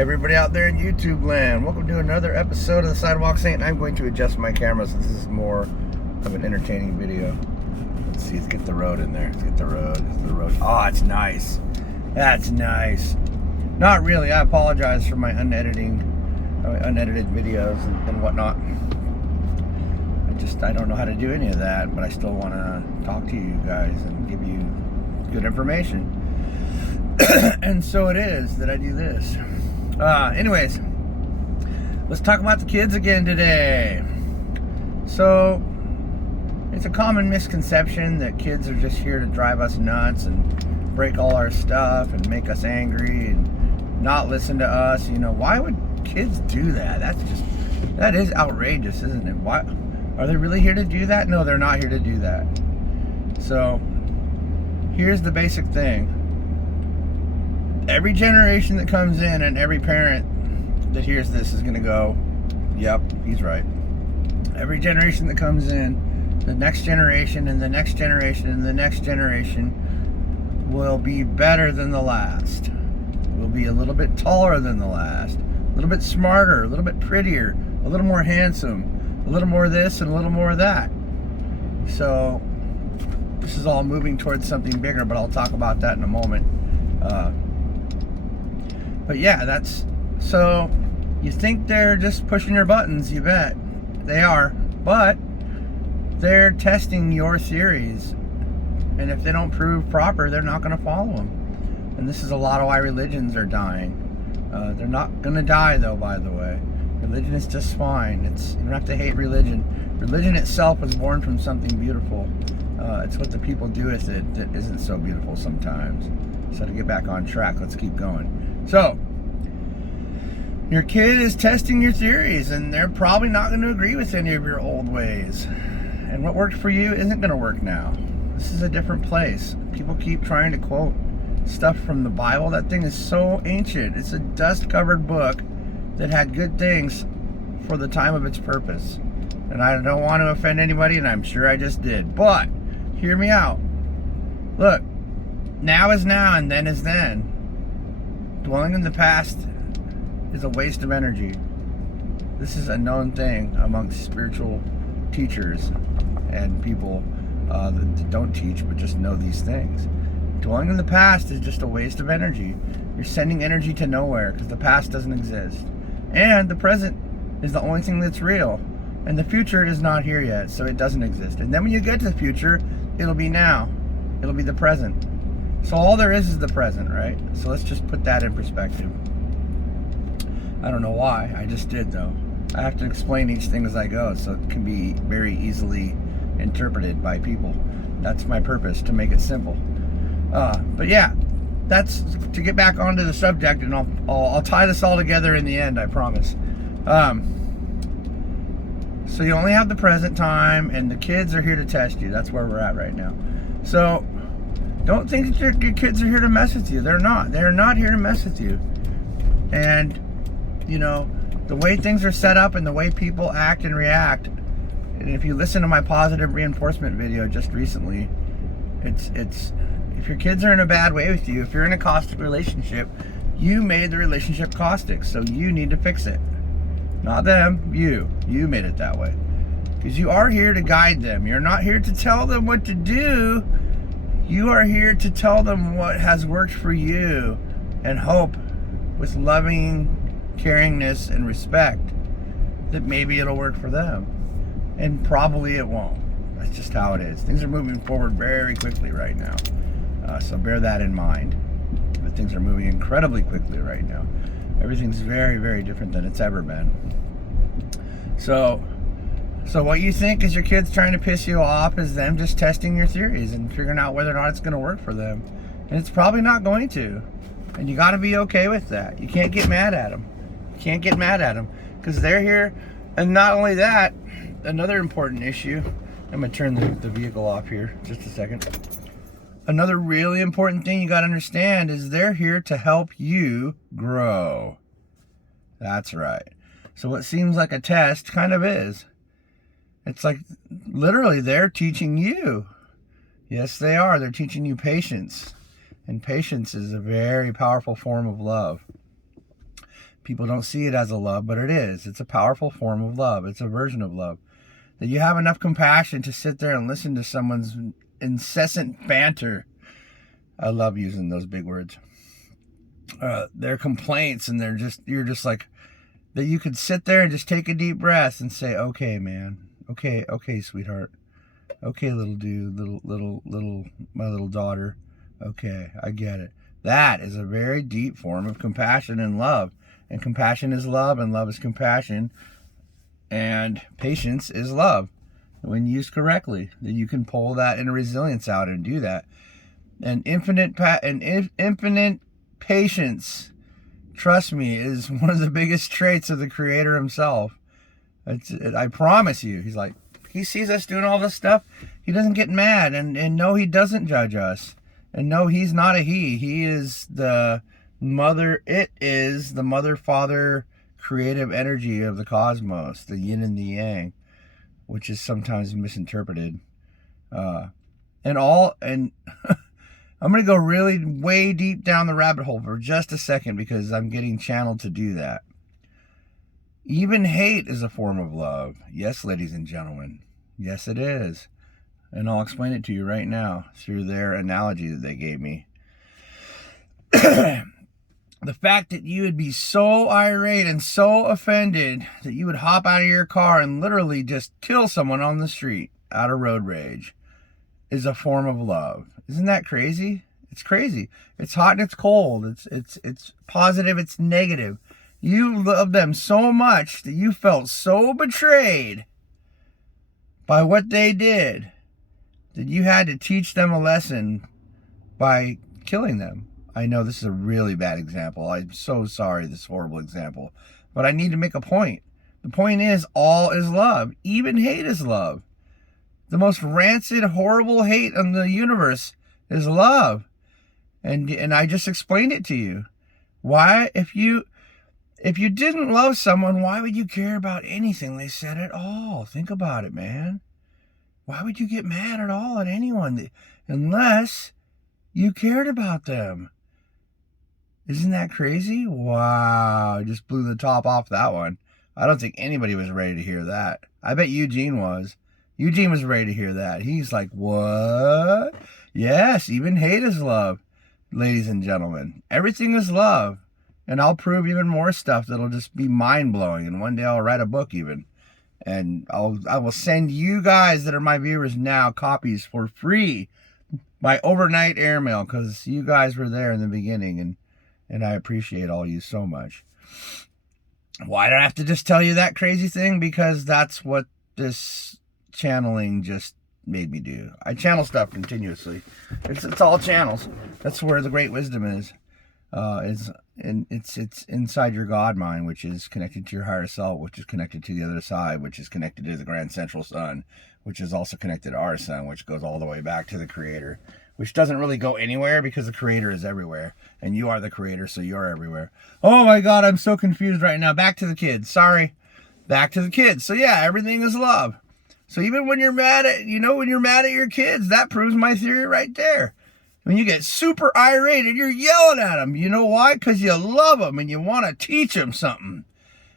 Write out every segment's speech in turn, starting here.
Everybody out there in YouTube land, welcome to another episode of the Sidewalk Saint. I'm going to adjust my camera so this is more of an entertaining video. Let's see, let's get the road in there. Let's get the road. Oh, it's nice. That's nice. Not really. I apologize for my unedited videos and whatnot. I don't know how to do any of that, but I still want to talk to you guys and give you good information. And so it is that I do this. Anyways, let's talk about the kids again today. So, it's a common misconception that kids are just here to drive us nuts and break all our stuff and make us angry and not listen to us. You know, why would kids do that? That is outrageous, isn't it? Why are they really here to do that? No, they're not here to do that. So, here's the basic thing. Every generation that comes in and every parent that hears this is going to go, yep, he's right. Every generation that comes in, the next generation and the next generation and the next generation will be better than the last. Will be a little bit taller than the last, a little bit smarter, a little bit prettier, a little more handsome, a little more this and a little more that. So this is all moving towards something bigger, but I'll talk about that in a moment. But yeah, so you think they're just pushing your buttons, you bet. They are, but they're testing your theories. And if they don't prove proper, they're not going to follow them. And this is a lot of why religions are dying. They're not going to die though, by the way. Religion is just fine. You don't have to hate religion. Religion itself was born from something beautiful. It's what the people do with it that isn't so beautiful sometimes. So to get back on track, let's keep going. So, your kid is testing your theories, and they're probably not going to agree with any of your old ways. And what worked for you isn't going to work now. This is a different place. People keep trying to quote stuff from the Bible. That thing is so ancient. It's a dust-covered book that had good things for the time of its purpose. And I don't want to offend anybody, and I'm sure I just did. But, hear me out. Look, now is now, and then is then. Dwelling in the past is a waste of energy. This is a known thing amongst spiritual teachers and people that don't teach but just know these things. Dwelling in the past is just a waste of energy. You're sending energy to nowhere because the past doesn't exist. And the present is the only thing that's real. And the future is not here yet, so it doesn't exist. And then when you get to the future, it'll be now. It'll be the present. So all there is the present, right? So let's just put that in perspective. I don't know why. I just did, though. I have to explain each thing as I go, so it can be very easily interpreted by people. That's my purpose, to make it simple. But yeah, that's to get back onto the subject, and I'll tie this all together in the end, I promise. So you only have the present time, and the kids are here to test you. That's where we're at right now. So don't think that your kids are here to mess with you. They're not. They're not here to mess with you. And, you know, the way things are set up and the way people act and react, and if you listen to my positive reinforcement video just recently, it's if your kids are in a bad way with you, if you're in a caustic relationship, you made the relationship caustic, so you need to fix it. Not them, you. You made it that way. Because you are here to guide them. You're not here to tell them what to do. You are here to tell them what has worked for you and hope with loving caringness and respect that maybe it'll work for them. And probably it won't. That's just how it is. Things are moving forward very quickly right now. So bear that in mind. But things are moving incredibly quickly right now. Everything's very, very different than it's ever been. So what you think is your kids trying to piss you off is them just testing your theories and figuring out whether or not it's going to work for them. And it's probably not going to. And you got to be okay with that. You can't get mad at them. You can't get mad at them because they're here. And not only that, another important issue. I'm going to turn the vehicle off here just a second. Another really important thing you got to understand is they're here to help you grow. That's right. So what seems like a test kind of is. It's like literally they're teaching you. Yes, they are. They're teaching you patience. And patience is a very powerful form of love. People don't see it as a love, but it is. It's a powerful form of love. It's a version of love. That you have enough compassion to sit there and listen to someone's incessant banter. I love using those big words. Their complaints, and you're just like, that you could sit there and just take a deep breath and say, okay, man. Okay, sweetheart. Okay, little dude, my little daughter. Okay, I get it. That is a very deep form of compassion and love. And compassion is love, and love is compassion. And patience is love. When used correctly, that you can pull that inner resilience out and do that. And infinite patience, trust me, is one of the biggest traits of the Creator himself. I promise you. He's like, he sees us doing all this stuff. He doesn't get mad. And no, he doesn't judge us. And no, he's not a he. He is the mother. It is the mother, father, creative energy of the cosmos, the yin and the yang, which is sometimes misinterpreted. And I'm going to go really way deep down the rabbit hole for just a second, because I'm getting channeled to do that. Even hate is a form of love. Yes, ladies and gentlemen. Yes, it is. And I'll explain it to you right now through their analogy that they gave me. The fact that you would be so irate and so offended that you would hop out of your car and literally just kill someone on the street out of road rage is a form of love. Isn't that crazy? It's crazy. It's hot and it's cold. It's positive, it's negative. You love them so much that you felt so betrayed by what they did that you had to teach them a lesson by killing them. I know this is a really bad example. I'm so sorry, this horrible example. But I need to make a point. The point is, all is love. Even hate is love. The most rancid, horrible hate in the universe is love. And I just explained it to you. Why? If you didn't love someone, why would you care about anything they said at all? Think about it, man. Why would you get mad at all at anyone unless you cared about them? Isn't that crazy? Wow, I just blew the top off that one. I don't think anybody was ready to hear that. I bet Eugene was. Eugene was ready to hear that. He's like, what? Yes, even hate is love, ladies and gentlemen. Everything is love. And I'll prove even more stuff that'll just be mind-blowing. And one day I'll write a book even. And I will send you guys that are my viewers now copies for free by overnight airmail, because you guys were there in the beginning, and I appreciate all you so much. Why do I have to just tell you that crazy thing? Because that's what this channeling just made me do. I channel stuff continuously. It's all channels. That's where the great wisdom is. It's inside your God mind, which is connected to your higher self, which is connected to the other side, which is connected to the grand central sun, which is also connected to our sun, which goes all the way back to the Creator, which doesn't really go anywhere because the Creator is everywhere, and you are the Creator, so you're everywhere. Oh my God, I'm so confused right now. Back to the kids. Sorry. Back to the kids. So yeah, everything is love. So even when you're mad at, when you're mad at your kids, that proves my theory right there. When you get super irate and you're yelling at them, you know why? Because you love them and you want to teach them something.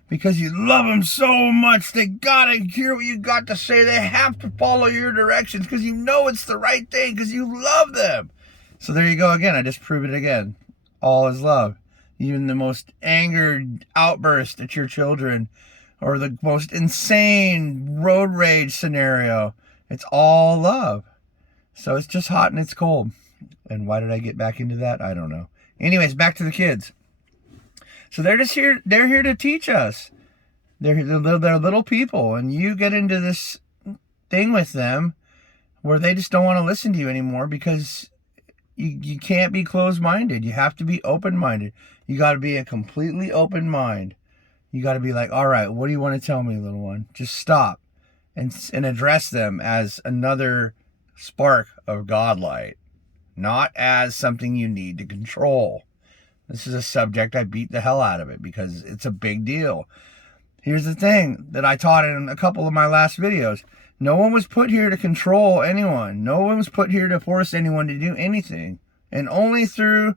Because you love them so much, they got to hear what you got to say. They have to follow your directions because you know it's the right thing because you love them. So there you go again. I just proved it again. All is love. Even the most angered outburst at your children or the most insane road rage scenario, it's all love. So it's just hot and it's cold. And why did I get back into that? I don't know. Anyways, back to the kids. So they're just here. They're here to teach us. They're little people, and you get into this thing with them where they just don't want to listen to you anymore because you can't be closed-minded. You have to be open-minded. You got to be a completely open mind. You got to be like, all right, what do you want to tell me, little one? Just stop and address them as another spark of Godlight. Not as something you need to control. This is a subject I beat the hell out of it because it's a big deal. Here's the thing that I taught in a couple of my last videos. No one was put here to control anyone. No one was put here to force anyone to do anything. And only through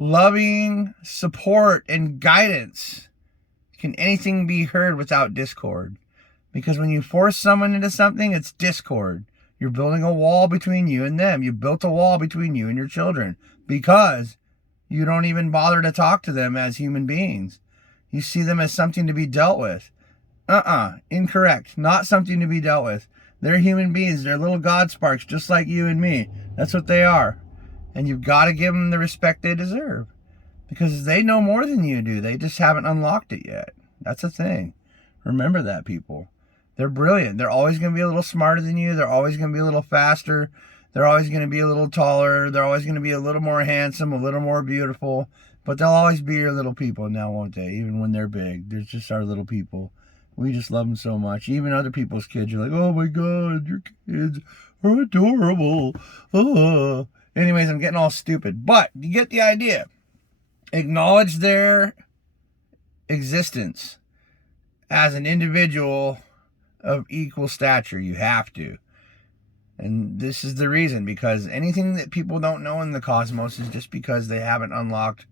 loving support and guidance, can anything be heard without discord? Because when you force someone into something, it's discord. You're building a wall between you and them. You built a wall between you and your children because you don't even bother to talk to them as human beings. You see them as something to be dealt with. Incorrect. Not something to be dealt with. They're human beings. They're little God sparks just like you and me. That's what they are. And you've got to give them the respect they deserve. Because they know more than you do. They just haven't unlocked it yet. That's the thing. Remember that, people. They're brilliant. They're always going to be a little smarter than you. They're always going to be a little faster. They're always going to be a little taller. They're always going to be a little more handsome, a little more beautiful. But they'll always be your little people now, won't they? Even when they're big. They're just our little people. We just love them so much. Even other people's kids, you're like, oh my God, your kids are adorable. Oh. Anyways, I'm getting all stupid. But you get the idea. Acknowledge their existence as an individual of equal stature. You have to. And this is the reason, because anything that people don't know in the cosmos is just because they haven't unlocked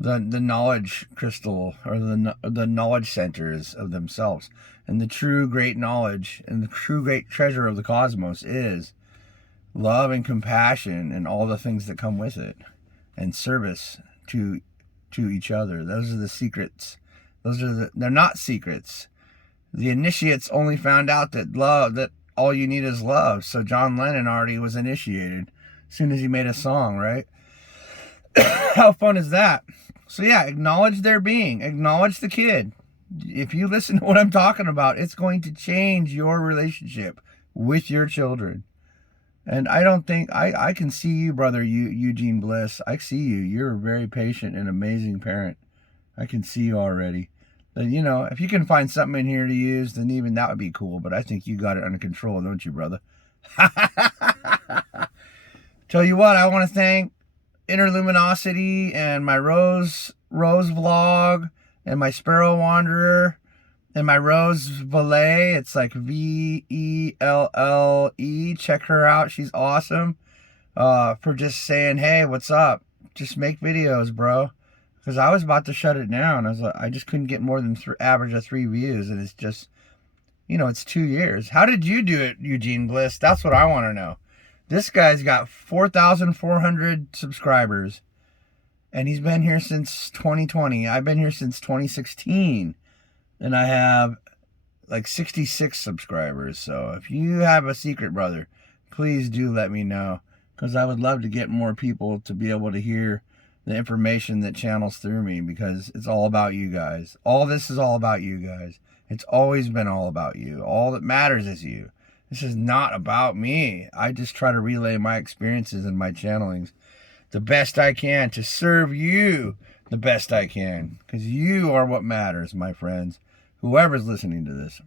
the knowledge crystal or the knowledge centers of themselves. And the true great knowledge and the true great treasure of the cosmos is love and compassion and all the things that come with it, and service to each other. Those are the secrets. They're not secrets. The initiates only found out that all you need is love. So John Lennon already was initiated as soon as he made a song, right? How fun is that? So yeah, acknowledge their being. Acknowledge the kid. If you listen to what I'm talking about, it's going to change your relationship with your children. And I don't think, I can see you, brother, Eugene Bliss. I see you. You're a very patient and amazing parent. I can see you already. Then, you know, if you can find something in here to use, then even that would be cool. But I think you got it under control, don't you, brother? Tell you what, I want to thank Interluminosity and my Rose vlog and my Sparrow Wanderer and my Rose Valet. It's like Velle. Check her out. She's awesome. For just saying, hey, what's up? Just make videos, bro. Because I was about to shut it down. I just couldn't get more than average of 3 views. And it's just, you know, it's 2 years. How did you do it, Eugene Bliss? That's what I want to know. This guy's got 4,400 subscribers. And he's been here since 2020. I've been here since 2016. And I have like 66 subscribers. So if you have a secret, brother, please do let me know. Because I would love to get more people to be able to hear the information that channels through me, because it's all about you guys. All this is all about you guys. It's always been all about you. All that matters is you. This is not about me. I just try to relay my experiences and my channelings the best I can to serve you the best I can, because you are what matters, my friends, whoever's listening to this.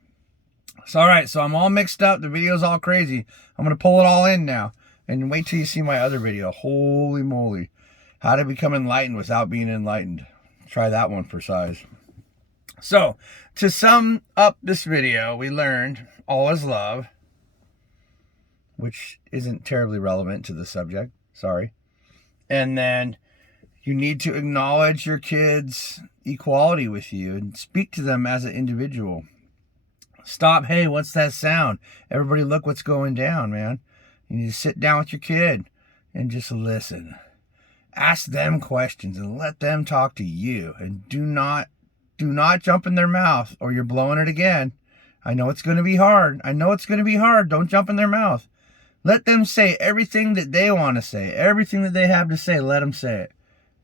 So, all right, so I'm all mixed up. The video's all crazy. I'm going to pull it all in now and wait till you see my other video. Holy moly. How to become enlightened without being enlightened. Try that one for size. So, to sum up this video, we learned all is love, which isn't terribly relevant to the subject. Sorry. And then you need to acknowledge your kids' equality with you and speak to them as an individual. Stop, hey, what's that sound? Everybody look what's going down, man. You need to sit down with your kid and just listen. Ask them questions and let them talk to you. And do not jump in their mouth, or you're blowing it again. I know it's going to be hard. Don't jump in their mouth. Let them say everything that they want to say. Everything that they have to say, let them say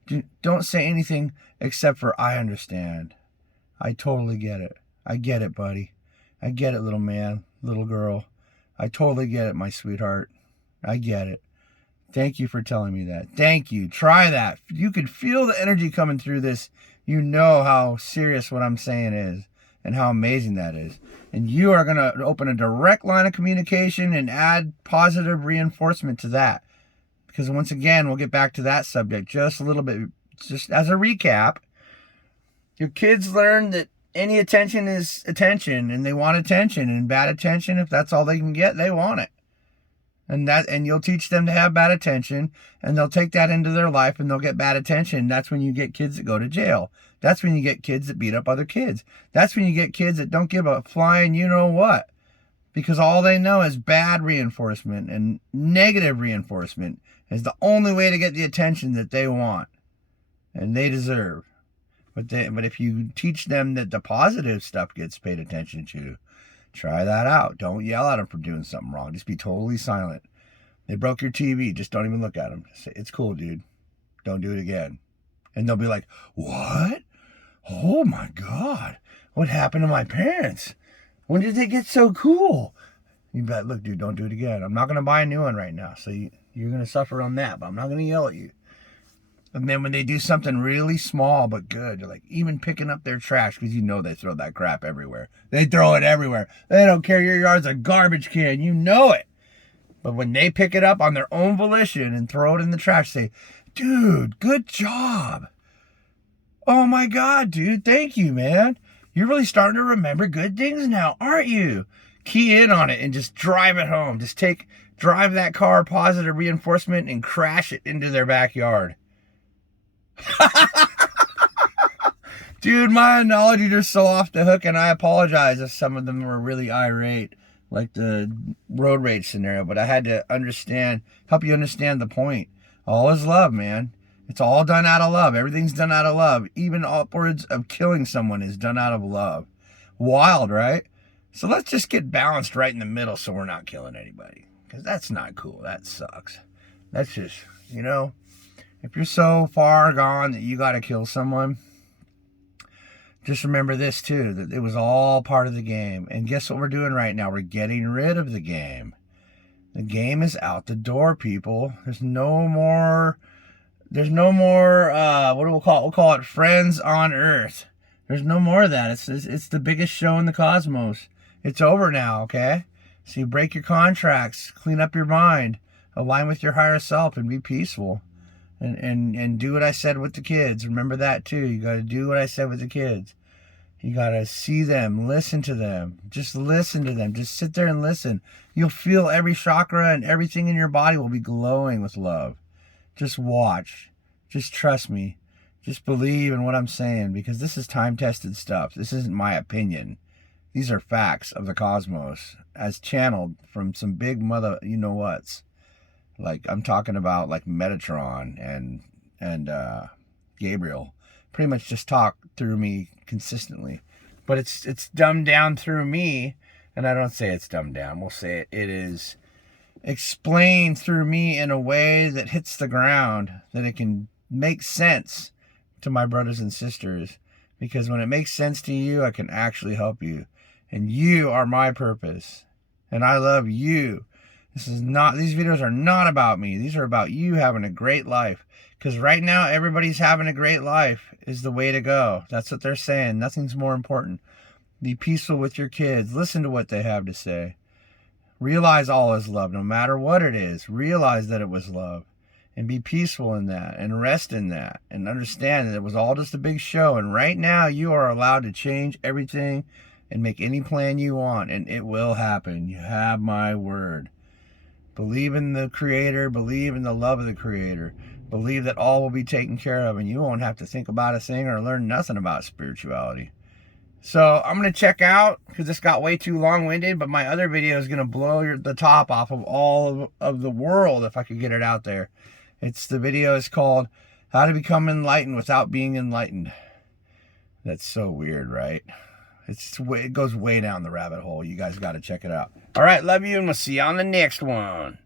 it. Don't say anything except for, I understand. I totally get it. I get it, buddy. I get it, little man, little girl. I totally get it, my sweetheart. I get it. Thank you for telling me that. Thank you. Try that. You could feel the energy coming through this. You know how serious what I'm saying is and how amazing that is. And you are going to open a direct line of communication and add positive reinforcement to that. Because once again, we'll get back to that subject just a little bit. Just as a recap, your kids learn that any attention is attention, and they want attention, and bad attention, if that's all they can get, they want it. And you'll teach them to have bad attention, and they'll take that into their life, and they'll get bad attention. That's when you get kids that go to jail. That's when you get kids that beat up other kids. That's when you get kids that don't give a flying you know what, because all they know is bad reinforcement, and negative reinforcement is the only way to get the attention that they want and they deserve. But if you teach them that the positive stuff gets paid attention to, try that out. Don't yell at them for doing something wrong. Just be totally silent. They broke your TV. Just don't even look at them. Say, it's cool, dude. Don't do it again. And they'll be like, what? Oh my God. What happened to my parents? When did they get so cool? You bet, look, dude, don't do it again. I'm not going to buy a new one right now. So you're going to suffer on that, but I'm not going to yell at you. And then when they do something really small but good, you're like even picking up their trash, because you know they throw that crap everywhere. They throw it everywhere. They don't care. Your yard's a garbage can. You know it. But when they pick it up on their own volition and throw it in the trash, say, dude, good job. Oh my God, dude, thank you, man. You're really starting to remember good things now, aren't you? Key in on it and just drive it home. Just drive that car positive reinforcement and crash it into their backyard. Dude, my analogies are so off the hook, and I apologize if some of them were really irate, like the road rage scenario, but I had to help you understand the point. All is love, man. It's all done out of love. Everything's done out of love. Even upwards of killing someone is done out of love. Wild, right? So let's just get balanced right in the middle so we're not killing anybody, because that's not cool. That sucks. That's just, if you're so far gone that you got to kill someone, just remember this too, that it was all part of the game. And guess what we're doing right now? We're getting rid of the game. The game is out the door, people. There's no more, what do we'll call it? We'll call it friends on earth. There's no more of that. It's the biggest show in the cosmos. It's over now, okay? So you break your contracts, clean up your mind, align with your higher self, and be peaceful. And do what I said with the kids. Remember that too. You got to do what I said with the kids. You got to see them, listen to them. Just listen to them. Just sit there and listen. You'll feel every chakra and everything in your body will be glowing with love. Just watch. Just trust me. Just believe in what I'm saying, because this is time-tested stuff. This isn't my opinion. These are facts of the cosmos as channeled from some big mother you-know-whats. Like, I'm talking about like Metatron and Gabriel. Pretty much just talk through me consistently. But it's dumbed down through me, and I don't say it's dumbed down. We'll say it is explained through me in a way that hits the ground, that it can make sense to my brothers and sisters. Because when it makes sense to you, I can actually help you. And you are my purpose. And I love you. These videos are not about me. These are about you having a great life. Because right now, everybody's having a great life is the way to go. That's what they're saying. Nothing's more important. Be peaceful with your kids. Listen to what they have to say. Realize all is love, no matter what it is. Realize that it was love. And be peaceful in that. And rest in that. And understand that it was all just a big show. And right now, you are allowed to change everything and make any plan you want. And it will happen. You have my word. Believe in the Creator. Believe in the love of the Creator. Believe that all will be taken care of, and you won't have to think about a thing or learn nothing about spirituality. So I'm going to check out, because this got way too long-winded, but my other video is going to blow the top off of all of the world if I could get it out there. The video is called How to Become Enlightened Without Being Enlightened. That's so weird, right? It goes way down the rabbit hole. You guys got to check it out. All right, love you, and we'll see you on the next one.